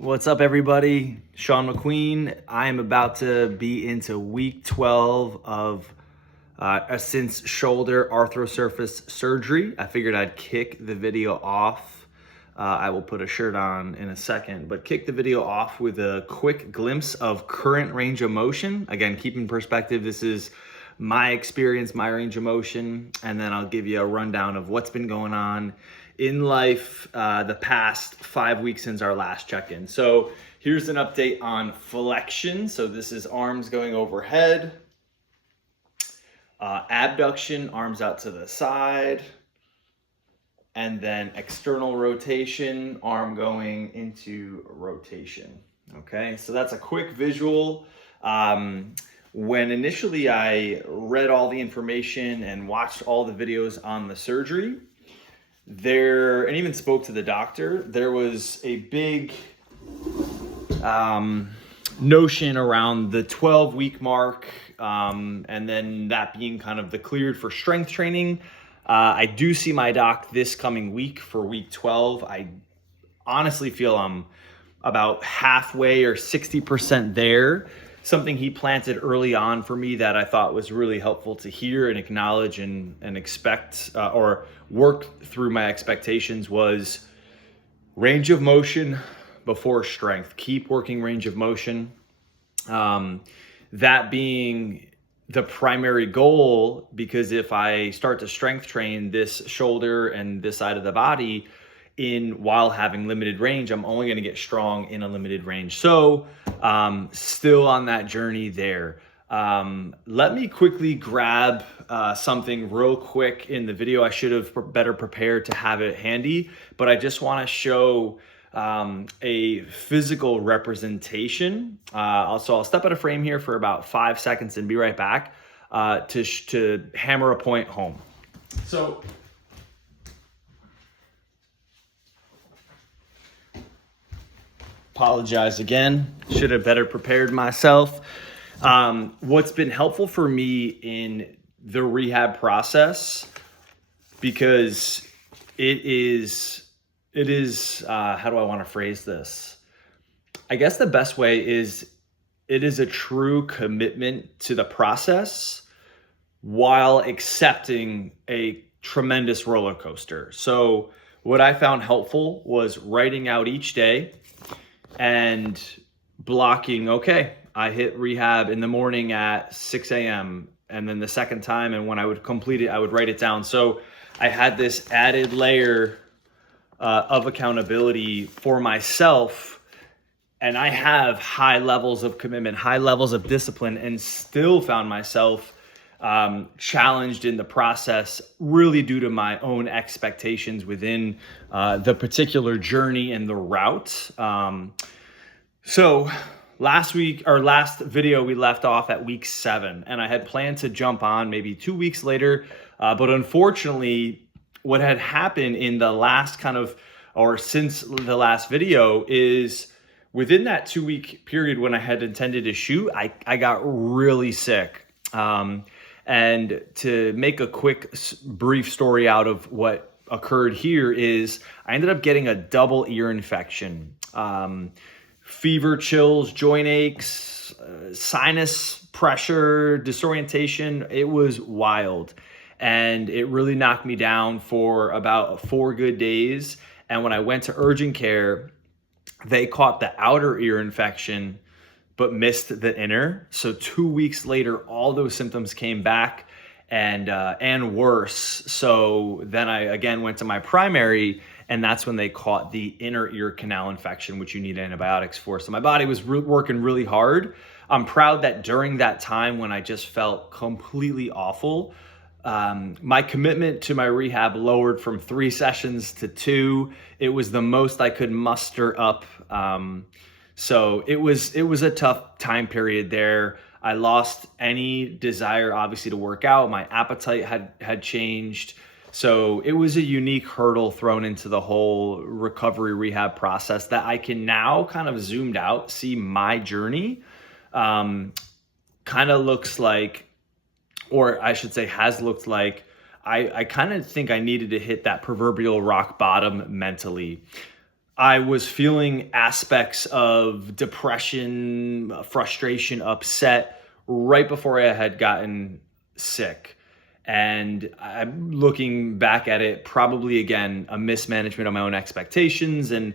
What's up, everybody? Sean McQueen. I am about to be into week 12 of a since shoulder arthrosurface surgery. I figured I'd kick the video off. I will put a shirt on in a second, but kick the video off with a quick glimpse of current range of motion. Again, keep in perspective, this is my experience, my range of motion, and then I'll give you a rundown of what's been going on in life the past 5 weeks since our last check-in. So here's an update on flexion. So this is arms going overhead, abduction, arms out to the side, and then external rotation, arm going into rotation. Okay, so that's a quick visual. When initially I read all the information and watched all the videos on the surgery, and even spoke to the doctor, there was a big notion around the 12-week mark, and then that being kind of the cleared for strength training. I do see my doc this coming week for week 12. I honestly feel I'm about halfway or 60% there. Something he planted early on for me that I thought was really helpful to hear and acknowledge and expect or work through my expectations was range of motion before strength. Keep working range of motion. That being the primary goal, because if I start to strength train this shoulder and this side of the body while having limited range, I'm only going to get strong in a limited range. So still on that journey there. Let me quickly grab something real quick in the video. I should have better prepared to have it handy, but I just want to show a physical representation. So I'll step out of frame here for about 5 seconds and be right back to hammer a point home. So apologize again, should have better prepared myself. What's been helpful for me in the rehab process, because it is how do I want to phrase this? I guess the best way is it is a true commitment to the process while accepting a tremendous roller coaster. So what I found helpful was writing out each day and blocking, okay, I hit rehab in the morning at 6 a.m. And then the second time, and when I would complete it, I would write it down. So I had this added layer of accountability for myself. And I have high levels of commitment, high levels of discipline, and still found myself challenged in the process, really due to my own expectations within the particular journey and the route. So last video, we left off at week 7, and I had planned to jump on maybe 2 weeks later. But unfortunately, what had happened in the last since the last video is within that 2-week period when I had intended to shoot, I got really sick. And to make a quick, brief story out of what occurred here is I ended up getting a double ear infection. Fever, chills, joint aches, sinus pressure, disorientation. It was wild. And it really knocked me down for about 4 good days. And when I went to urgent care, they caught the outer ear infection, but missed the inner. So 2 weeks later, all those symptoms came back and worse. So then I again went to my primary, and that's when they caught the inner ear canal infection, which you need antibiotics for. So my body was working really hard. I'm proud that during that time when I just felt completely awful, my commitment to my rehab lowered from 3 sessions to 2. It was the most I could muster up. So it was a tough time period there. I lost any desire, obviously, to work out. My appetite had changed. So it was a unique hurdle thrown into the whole recovery rehab process that I can now kind of zoomed out, see my journey kind of looks like, or I should say has looked like, I kind of think I needed to hit that proverbial rock bottom mentally. I was feeling aspects of depression, frustration, upset right before I had gotten sick. And I'm looking back at it, probably again, a mismanagement of my own expectations. And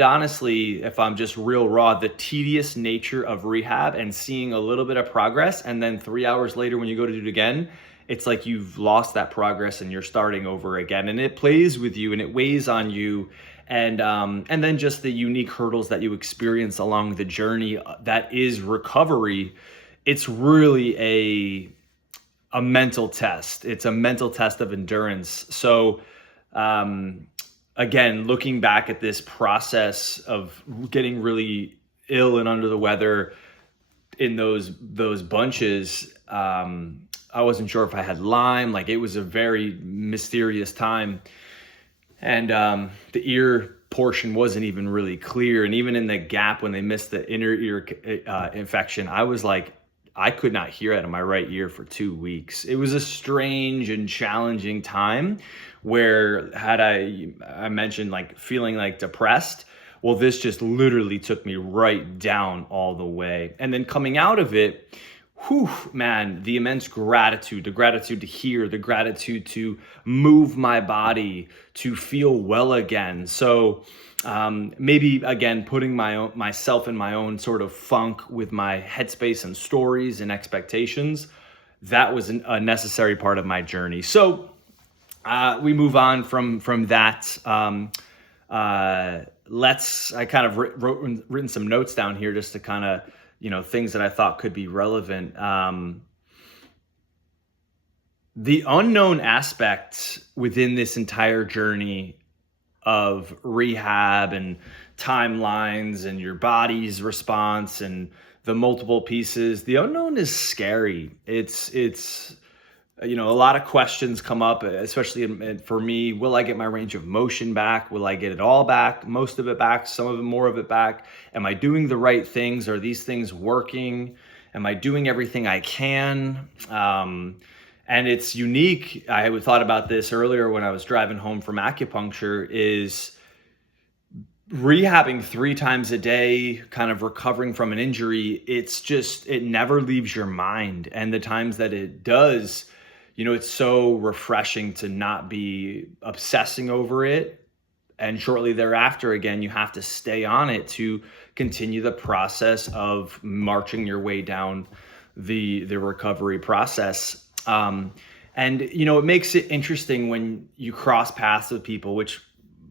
honestly, if I'm just real raw, the tedious nature of rehab and seeing a little bit of progress. And then 3 hours later, when you go to do it again, it's like you've lost that progress and you're starting over again. And it plays with you and it weighs on you. And then just the unique hurdles that you experience along the journey that is recovery. It's really a mental test. It's a mental test of endurance. So again, looking back at this process of getting really ill and under the weather in those bunches, I wasn't sure if I had Lyme. Like, it was a very mysterious time. And the ear portion wasn't even really clear. And even in the gap when they missed the inner ear infection, I was like, I could not hear out of my right ear for 2 weeks. It was a strange and challenging time where had I mentioned like feeling like depressed. Well, this just literally took me right down all the way. And then coming out of it, whew, man, the immense gratitude, the gratitude to hear, the gratitude to move my body, to feel well again. So maybe again, putting myself in my own sort of funk with my headspace and stories and expectations, that was a necessary part of my journey. So we move on from that. I kind of written some notes down here just to kind of, things that I thought could be relevant. The unknown aspect within this entire journey of rehab and timelines and your body's response and the multiple pieces, the unknown is scary. It's a lot of questions come up, especially for me. Will I get my range of motion back? Will I get it all back? Most of it back? Some of it, more of it back? Am I doing the right things? Are these things working? Am I doing everything I can? And it's unique. I thought about this earlier when I was driving home from acupuncture, is rehabbing 3 times a day, kind of recovering from an injury. It never leaves your mind. And the times that it does, it's so refreshing to not be obsessing over it. And shortly thereafter, again, you have to stay on it to continue the process of marching your way down the recovery process. It makes it interesting when you cross paths with people, which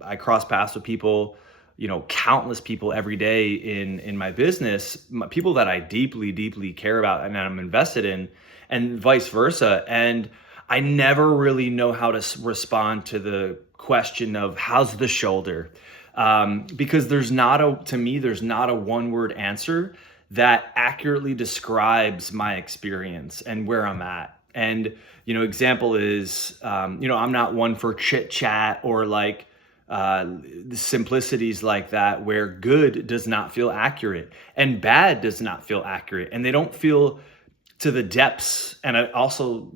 I cross paths with people, countless people every day in my business, people that I deeply, deeply care about and I'm invested in, and vice versa. And I never really know how to respond to the question of how's the shoulder? Because there's not a one-word answer that accurately describes my experience and where I'm at. And, example is, I'm not one for chit chat or like the simplicities like that, where good does not feel accurate and bad does not feel accurate. And they don't feel to the depths. And it also,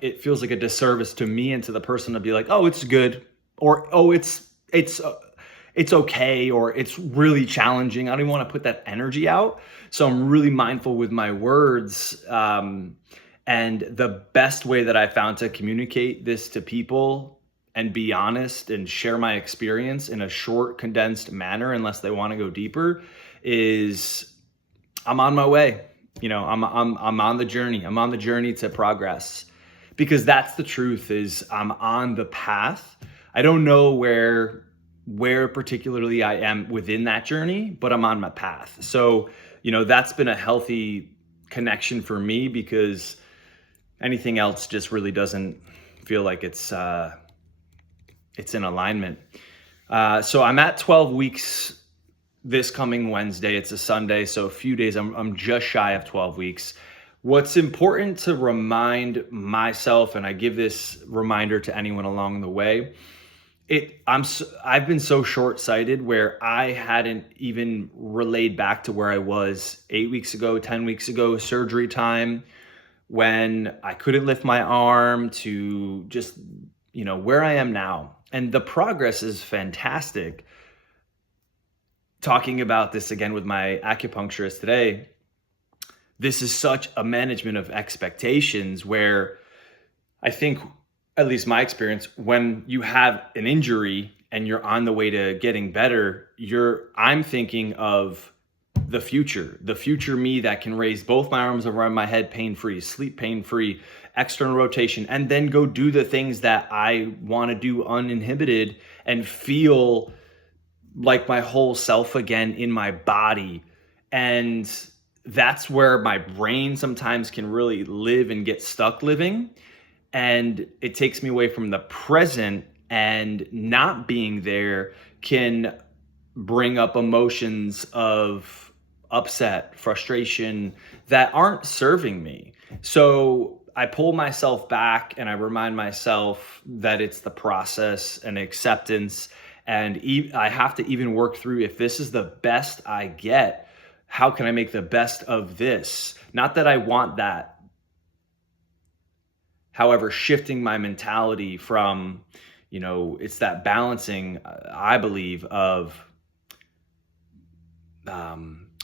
it feels like a disservice to me and to the person to be like, oh, it's good, or, oh, it's okay, or it's really challenging. I don't even want to put that energy out. So I'm really mindful with my words. And the best way that I found to communicate this to people and be honest and share my experience in a short, condensed manner, unless they want to go deeper, is I'm on my way. I'm on the journey. I'm on the journey to progress, because that's the truth, is I'm on the path. I don't know where particularly I am within that journey, but I'm on my path. So, that's been a healthy connection for me, because anything else just really doesn't feel like it's in alignment. So I'm at 12 weeks this coming Wednesday. It's a Sunday, so a few days. I'm just shy of 12 weeks. What's important to remind myself, and I give this reminder to anyone along the way, I've been so short-sighted where I hadn't even relayed back to where I was 8 weeks ago, 10 weeks ago, surgery time, when I couldn't lift my arm, to just, where I am now. And the progress is fantastic. talking about this again with my acupuncturist today, this is such a management of expectations where I think, at least my experience, when you have an injury and you're on the way to getting better, I'm thinking of the future me that can raise both my arms around my head pain-free, sleep pain-free, external rotation, and then go do the things that I want to do uninhibited and feel like my whole self again in my body. And that's where my brain sometimes can really live and get stuck living. And it takes me away from the present, and not being there can bring up emotions of upset, frustration that aren't serving me. So I pull myself back and I remind myself that it's the process and acceptance. And I have to even work through, if this is the best I get, how can I make the best of this? Not that I want that. However, shifting my mentality from, it's that balancing, I believe, of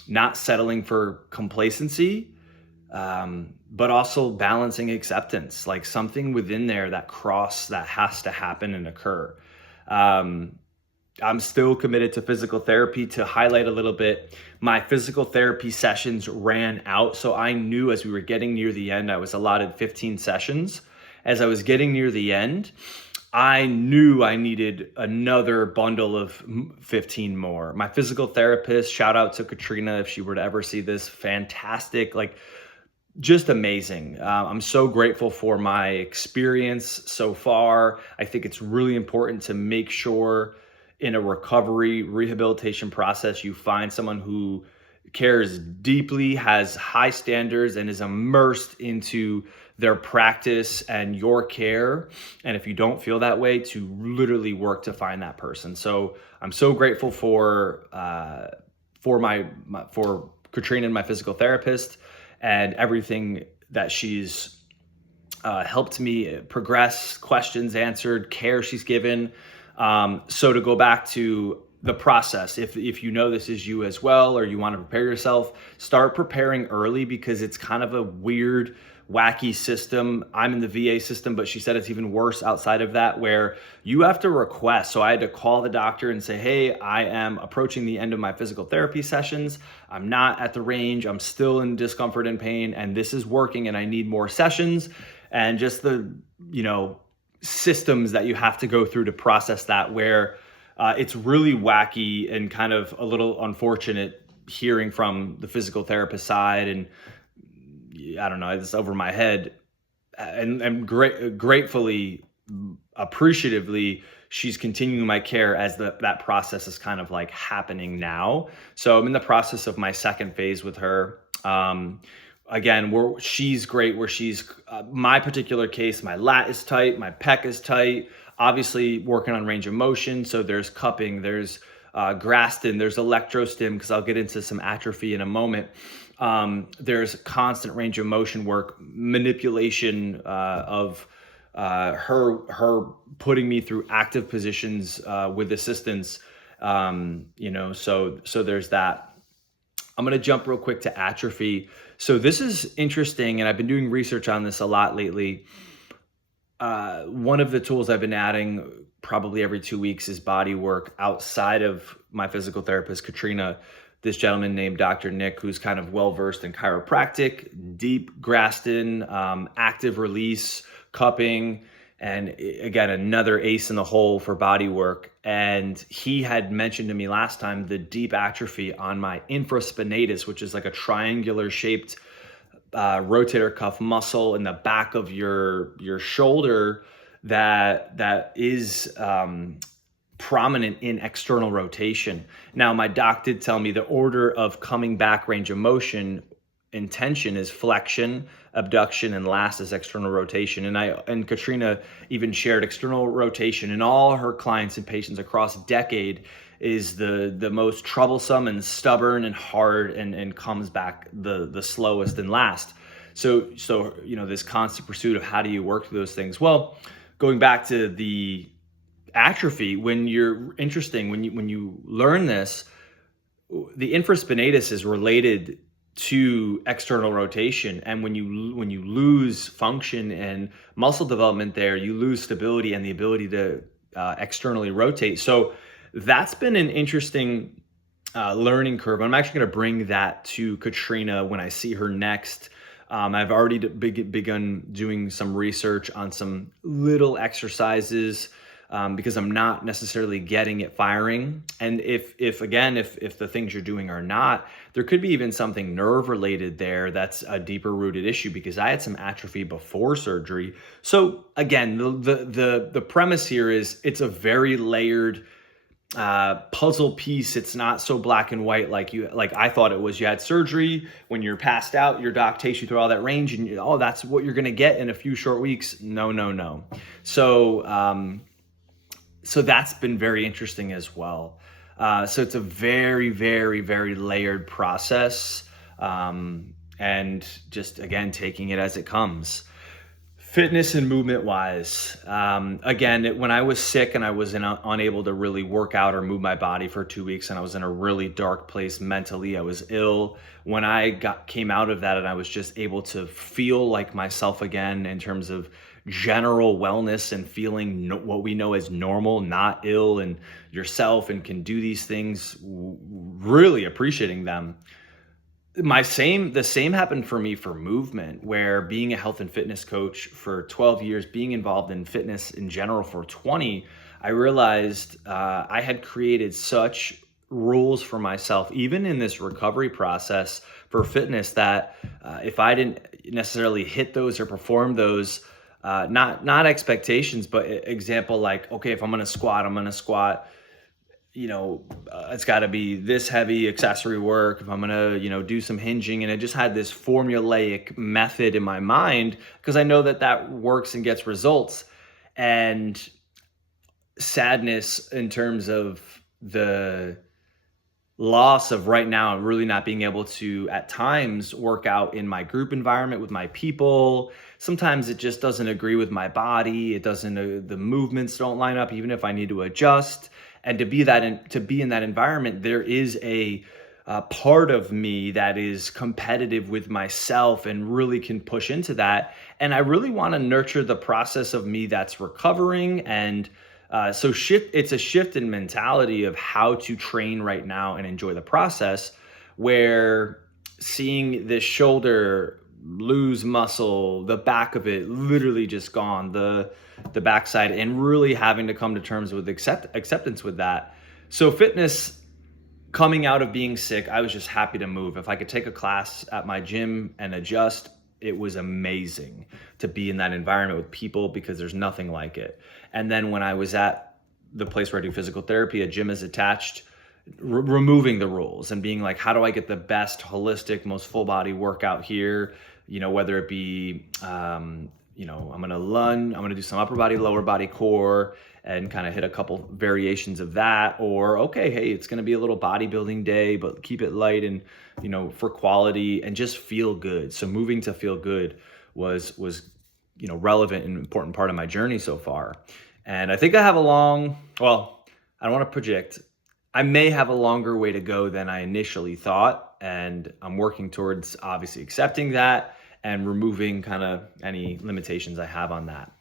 not settling for complacency, but also balancing acceptance, like something within there, that cross that has to happen and occur. I'm still committed to physical therapy. To highlight a little bit, my physical therapy sessions ran out. So I knew as we were getting near the end, I was allotted 15 sessions. As I was getting near the end, I knew I needed another bundle of 15 more. My physical therapist, shout out to Katrina if she were to ever see this, fantastic, like just amazing. I'm so grateful for my experience so far. I think it's really important to make sure in a recovery rehabilitation process, you find someone who cares deeply, has high standards, and is immersed into their practice and your care. And if you don't feel that way, to literally work to find that person. So I'm so grateful for Katrina, my physical therapist, and everything that she's helped me progress, questions answered, care she's given. So to go back to the process, if you know this is you as well, or you want to prepare yourself, start preparing early, because it's kind of a weird, wacky system. I'm in the VA system, but she said it's even worse outside of that, where you have to request. So I had to call the doctor and say, hey, I am approaching the end of my physical therapy sessions. I'm not at the range. I'm still in discomfort and pain, and this is working, and I need more sessions. And just the, systems that you have to go through to process that, where it's really wacky and kind of a little unfortunate hearing from the physical therapist side. And I don't know, it's over my head. And gratefully, appreciatively, she's continuing my care as that process is kind of like happening now. So I'm in the process of my second phase with her. Again, she's great, where she's, my particular case, my lat is tight, my pec is tight, obviously working on range of motion. So there's cupping, there's Graston, there's electrostim, because I'll get into some atrophy in a moment. There's constant range of motion work, manipulation of her putting me through active positions with assistance, so there's that. I'm going to jump real quick to atrophy. So this is interesting, and I've been doing research on this a lot lately. One of the tools I've been adding probably every 2 weeks is body work outside of my physical therapist, Katrina. This gentleman named Dr. Nick, who's kind of well-versed in chiropractic, deep Graston, active release, cupping, and again, another ace in the hole for body work. And he had mentioned to me last time the deep atrophy on my infraspinatus, which is like a triangular shaped rotator cuff muscle in the back of your shoulder that is prominent in external rotation. Now, my doc did tell me the order of coming back range of motion intention is flexion, abduction, and last is external rotation. And Katrina even shared external rotation in all her clients and patients across a decade is the most troublesome and stubborn and hard and comes back the slowest and last. So this constant pursuit of how do you work through those things. Well, going back to the atrophy, when you learn this, the infraspinatus is related to external rotation, and when you lose function and muscle development there, you lose stability and the ability to externally rotate. So that's been an interesting learning curve. I'm actually going to bring that to Katrina when I see her next. I've already begun doing some research on some little exercises because I'm not necessarily getting it firing. And if the things you're doing are not, there could be even something nerve related there that's a deeper rooted issue, because I had some atrophy before surgery. So again, the premise here is it's a very layered puzzle piece. It's not so black and white like I thought it was. You had surgery, when you're passed out, your doc takes you through all that range, and that's what you're going to get in a few short weeks. No. So that's been very interesting as well. So it's a very, very, very layered process, and just again taking it as it comes. Fitness and movement wise, again, when I was sick and I was unable to really work out or move my body for 2 weeks, and I was in a really dark place mentally, I was ill. When I came out of that and I was just able to feel like myself again in terms of general wellness and feeling what we know as normal, not ill and yourself, and can do these things, really appreciating them. The same happened for me for movement, where being a health and fitness coach for 12 years, being involved in fitness in general for 20, I realized I had created such rules for myself, even in this recovery process for fitness, that if I didn't necessarily hit those or perform those, not expectations, but example, like, okay, if I'm going to squat, it's got to be this heavy accessory work. If I'm going to, do some hinging, and I just had this formulaic method in my mind because I know that works and gets results. And sadness in terms of the loss of right now really not being able to at times work out in my group environment with my people. Sometimes it just doesn't agree with my body. It doesn't, the movements don't line up, even if I need to adjust. And to be in that environment, there is a part of me that is competitive with myself and really can push into that. And I really want to nurture the process of me that's recovering. And it's a shift in mentality of how to train right now and enjoy the process, where seeing this shoulder lose muscle, the back of it literally just gone, the backside, and really having to come to terms with acceptance with that. So fitness, coming out of being sick, I was just happy to move. If I could take a class at my gym and adjust, it was amazing to be in that environment with people, because there's nothing like it. And then when I was at the place where I do physical therapy, a gym is attached, removing the rules and being like, how do I get the best holistic, most full body workout here? Whether it be, I'm going to lunge, I'm going to do some upper body, lower body core, and kind of hit a couple variations of that. Or, okay, hey, it's going to be a little bodybuilding day, but keep it light and, for quality and just feel good. So moving to feel good was relevant and important part of my journey so far. And I think I have I don't want to project. I may have a longer way to go than I initially thought. And I'm working towards obviously accepting that and removing kind of any limitations I have on that.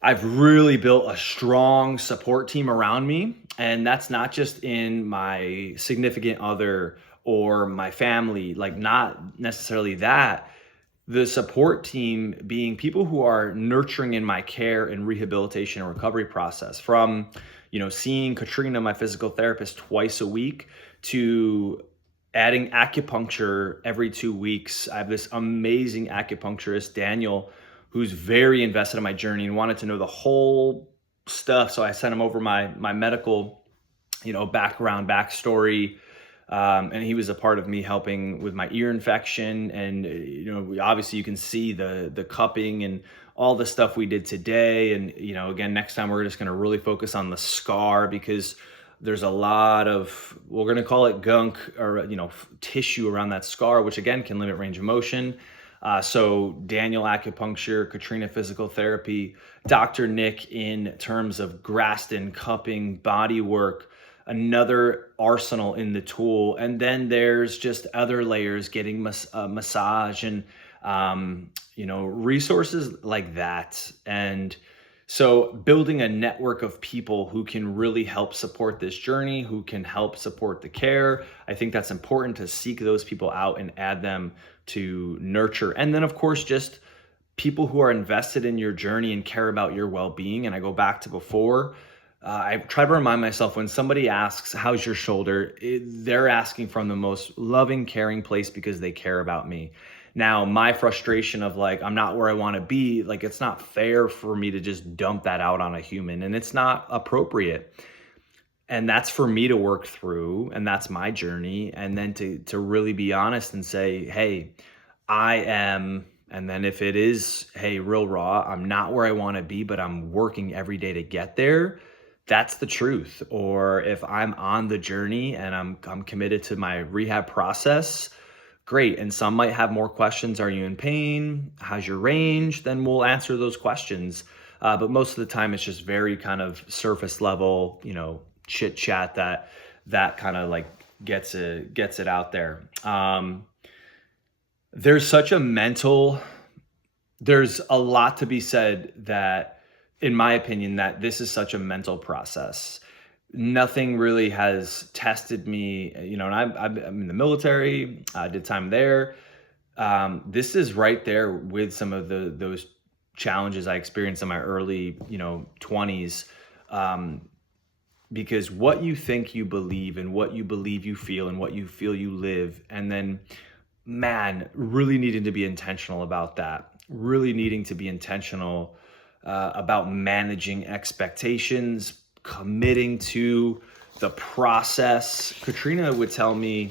I've really built a strong support team around me. And that's not just in my significant other or my family, like not necessarily that. The support team being people who are nurturing in my care and rehabilitation and recovery process, from, seeing Katrina, my physical therapist, twice a week, to adding acupuncture every 2 weeks. I have this amazing acupuncturist, Daniel, who's very invested in my journey and wanted to know the whole stuff. So I sent him over my medical, backstory. And he was a part of me helping with my ear infection. And, obviously you can see the cupping and all the stuff we did today. And, again, next time we're just going to really focus on the scar, because there's a lot of, we're going to call it gunk or, tissue around that scar, which again can limit range of motion. So Daniel acupuncture, Katrina physical therapy, Dr. Nick in terms of Graston cupping, body work, another arsenal in the tool. And then there's just other layers, getting massage and, resources like that. And so building a network of people who can really help support this journey, who can help support the care. I think that's important to seek those people out and add them to nurture. And then of course, just people who are invested in your journey and care about your well-being. And I go back to before, I try to remind myself when somebody asks, how's your shoulder? They're asking from the most loving, caring place because they care about me. Now, my frustration of like, I'm not where I want to be, like, it's not fair for me to just dump that out on a human, and it's not appropriate. And that's for me to work through, and that's my journey. And then to really be honest and say, hey, I am, and then if it is, hey, real raw, I'm not where I want to be, but I'm working every day to get there. That's the truth. Or if I'm on the journey and I'm committed to my rehab process, great. And some might have more questions. Are you in pain? How's your range? Then we'll answer those questions. But most of the time it's just very kind of surface level, chit chat that kind of like gets it out there. There's a lot to be said that, in my opinion, that this is such a mental process. Nothing really has tested me, and I'm in the military, I did time there. This is right there with some of those challenges I experienced in my early, 20s. Because what you think you believe and what you believe you feel and what you feel you live, and then, man, really needing to be intentional about that, really needing to be intentional about managing expectations, committing to the process. Katrina would tell me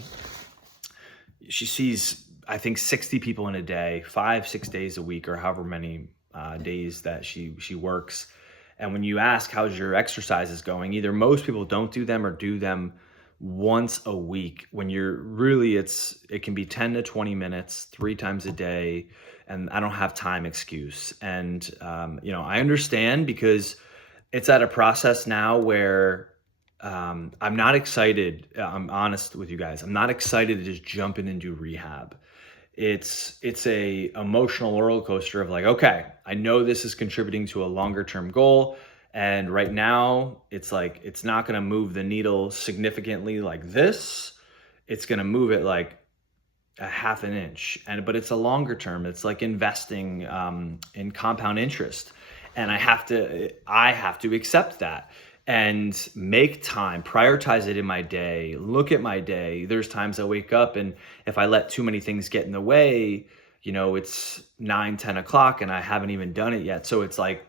she sees, I think, 60 people in a day, 5-6 days a week, or however many days that she works. And when you ask, how's your exercises going? Either most people don't do them or do them once a week, when you're really, it can be 10 to 20 minutes, 3 times a day. And I don't have time excuse. And, I understand, because it's at a process now where I'm not excited. I'm honest with you guys. I'm not excited to just jump in and do rehab. It's a emotional roller coaster of like, okay, I know this is contributing to a longer term goal. And right now it's like, it's not going to move the needle significantly like this. It's going to move it like a half an inch. But it's a longer term. It's like investing in compound interest. And I have to accept that and make time, prioritize it in my day, look at my day. There's times I wake up and if I let too many things get in the way, it's 9-10 o'clock and I haven't even done it yet. So it's like,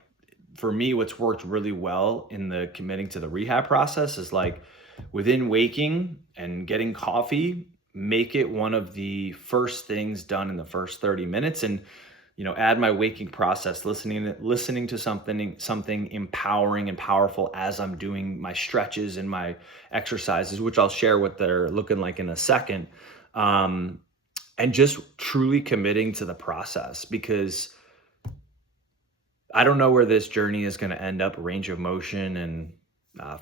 for me, what's worked really well in the committing to the rehab process is like, within waking and getting coffee, make it one of the first things done in the first 30 minutes. And add my waking process, listening to something empowering and powerful as I'm doing my stretches and my exercises, which I'll share what they're looking like in a second. And just truly committing to the process, because I don't know where this journey is going to end up, range of motion and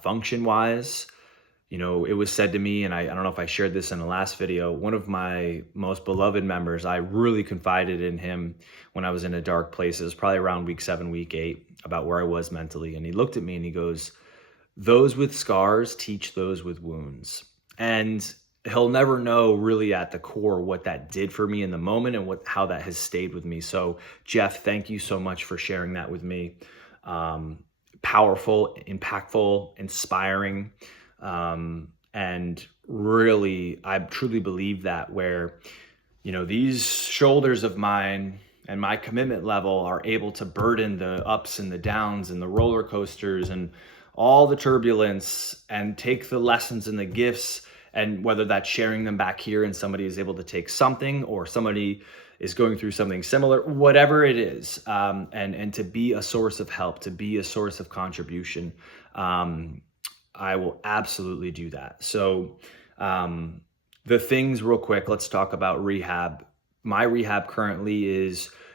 function wise. It was said to me, and I don't know if I shared this in the last video, one of my most beloved members, I really confided in him when I was in a dark place. It was probably around week 7, week 8, about where I was mentally. And he looked at me and he goes, those with scars teach those with wounds. And he'll never know really at the core what that did for me in the moment and how that has stayed with me. So Jeff, thank you so much for sharing that with me. Powerful, impactful, inspiring. And really, I truly believe that, where, these shoulders of mine and my commitment level are able to burden the ups and the downs and the roller coasters and all the turbulence, and take the lessons and the gifts, and whether that's sharing them back here and somebody is able to take something, or somebody is going through something similar, whatever it is, and to be a source of help, to be a source of contribution. I will absolutely do that. So the things real quick, let's talk about rehab. My rehab currently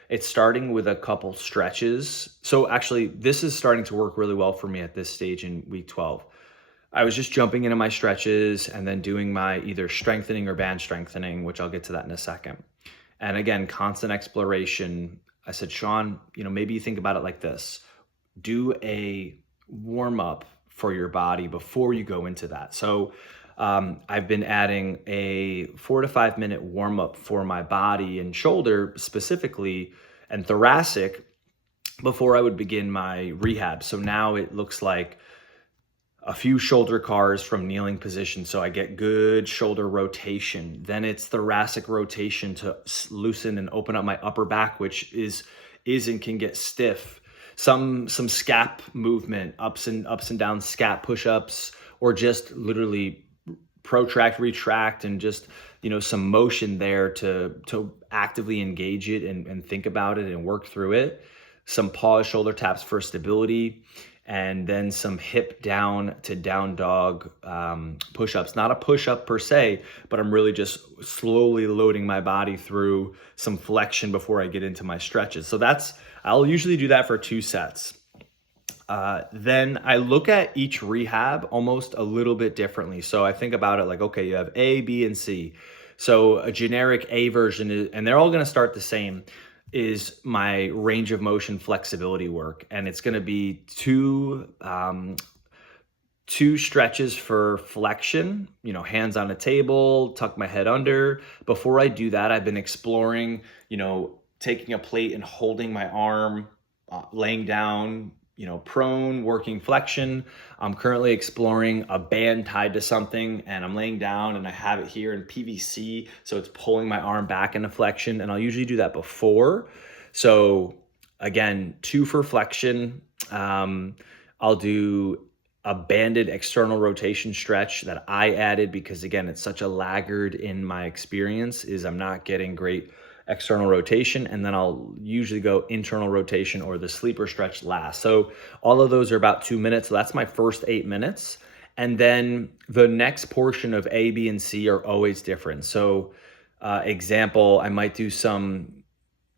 it's starting with a couple stretches. So actually this is starting to work really well for me at this stage in week 12. I was just jumping into my stretches and then doing my either strengthening or band strengthening, which I'll get to that in a second. And again, constant exploration. I said, Sean, maybe you think about it like this. Do a warm up for your body before you go into that. So I've been adding a 4 to 5 minute warm up for my body and shoulder specifically and thoracic before I would begin my rehab. So now it looks like a few shoulder cars from kneeling position, so I get good shoulder rotation. Then it's thoracic rotation to loosen and open up my upper back, which is and can get stiff. Some scap movement, ups and down scap push-ups, or just literally protract, retract, and just some motion there to actively engage it and think about it and work through it. Some pause shoulder taps for stability. And then some hip down to down dog push-ups. Not a push-up per se, but I'm really just slowly loading my body through some flexion before I get into my stretches. So I'll usually do that for 2 sets. Then I look at each rehab almost a little bit differently. So I think about it like, okay, you have A, B, and C. So a generic A version and they're all gonna start the same, is my range of motion flexibility work. And it's going to be two stretches for flexion, hands on a table, tuck my head under. Before I do that, I've been exploring, taking a plate and holding my arm, laying down, prone, working flexion. I'm currently exploring a band tied to something and I'm laying down and I have it here in PVC. So it's pulling my arm back into flexion, and I'll usually do that before. So again, 2 for flexion. I'll do a banded external rotation stretch that I added because again, it's such a laggard in my experience is I'm not getting great external rotation, and then I'll usually go internal rotation or the sleeper stretch last. So all of those are about 2 minutes. So that's my first 8 minutes. And then the next portion of A, B, and C are always different. So example, I might do some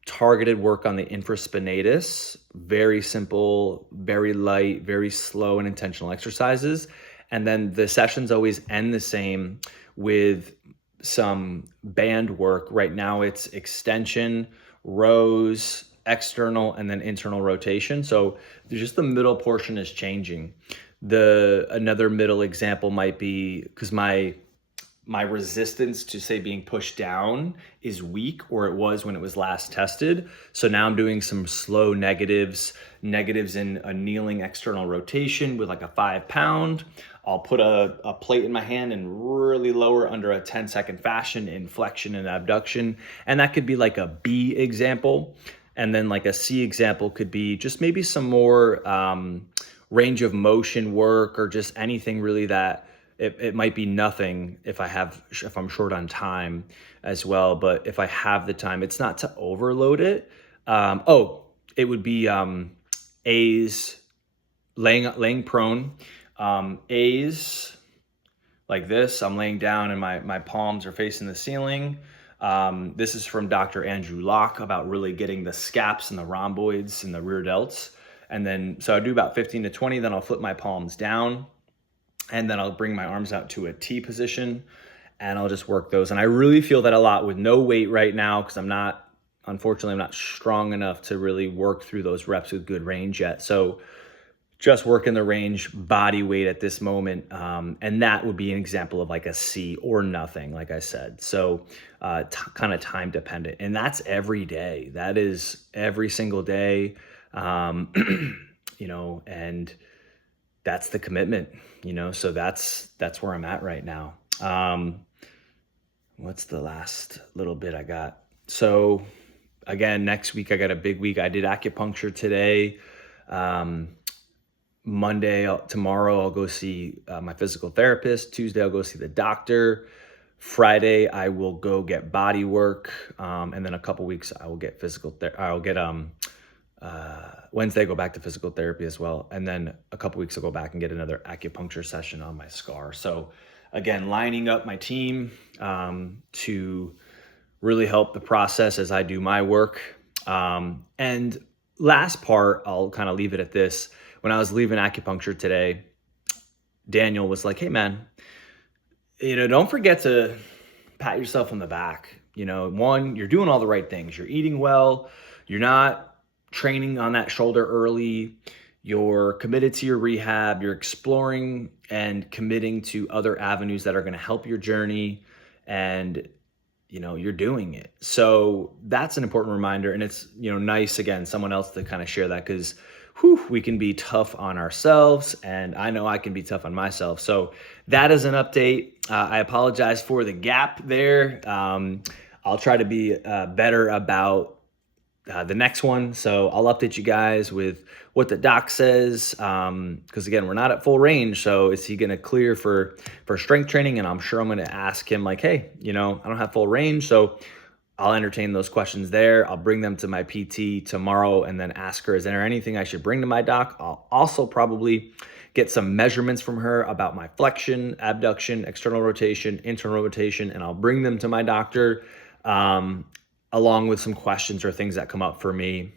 targeted work on the infraspinatus, very simple, very light, very slow and intentional exercises. And then the sessions always end the same with some band work. Right now it's extension, rows, external, and then internal rotation. So just the middle portion is changing. Another middle example might be because my resistance to say being pushed down is weak, or it was when it was last tested. So now I'm doing some slow negatives in a kneeling external rotation with like a 5 pound. I'll put a plate in my hand and really lower under a 10-second fashion in flexion and abduction. And that could be like a B example. And then like a C example could be just maybe some more range of motion work, or just anything really that it might be nothing if I'm short on time as well. But if I have the time, it's not to overload it. It would be A's, laying prone. A's like this, I'm laying down and my palms are facing the ceiling. This is from Dr. Andrew Locke about really getting the scaps and the rhomboids and the rear delts. And then, so I do about 15 to 20, then I'll flip my palms down and then I'll bring my arms out to a T position and I'll just work those. And I really feel that a lot with no weight right now, because unfortunately, I'm not strong enough to really work through those reps with good range yet. So just working the range, body weight at this moment. And that would be an example of like a C or nothing, like I said. So kind of time dependent. And that's every day. That is every single day. And that's the commitment, so that's where I'm at right now. What's the last little bit I got? So again, next week, I got a big week. I did acupuncture today. Tomorrow I'll go see my physical therapist. Tuesday I'll go see the doctor. Friday I will go get body work, and then a couple weeks I will get Wednesday I go back to physical therapy as well, and then a couple weeks I'll go back and get another acupuncture session on my scar. So again, lining up my team to really help the process as I do my work. And last part, I'll kind of leave it at this. When I was leaving acupuncture today, Daniel was like, hey man, don't forget to pat yourself on the back. One, you're doing all the right things. You're eating well. You're not training on that shoulder early. You're committed to your rehab. You're exploring and committing to other avenues that are going to help your journey. And, you're doing it. So that's an important reminder. And it's, nice, again, someone else to kind of share that, because we can be tough on ourselves, and I know I can be tough on myself. So that is an update. I apologize for the gap there. I'll try to be better about the next one. So I'll update you guys with what the doc says. Because again, we're not at full range. So is he going to clear for strength training? And I'm sure I'm going to ask him like, hey, I don't have full range. So I'll entertain those questions there. I'll bring them to my PT tomorrow and then ask her, is there anything I should bring to my doc? I'll also probably get some measurements from her about my flexion, abduction, external rotation, internal rotation, and I'll bring them to my doctor, along with some questions or things that come up for me,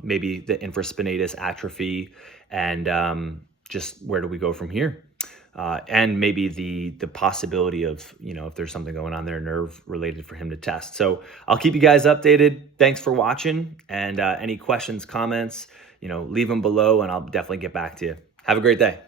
maybe the infraspinatus atrophy, and just where do we go from here? And maybe the possibility of, if there's something going on there, nerve related, for him to test. So I'll keep you guys updated. Thanks for watching. And any questions, comments, leave them below, and I'll definitely get back to you. Have a great day.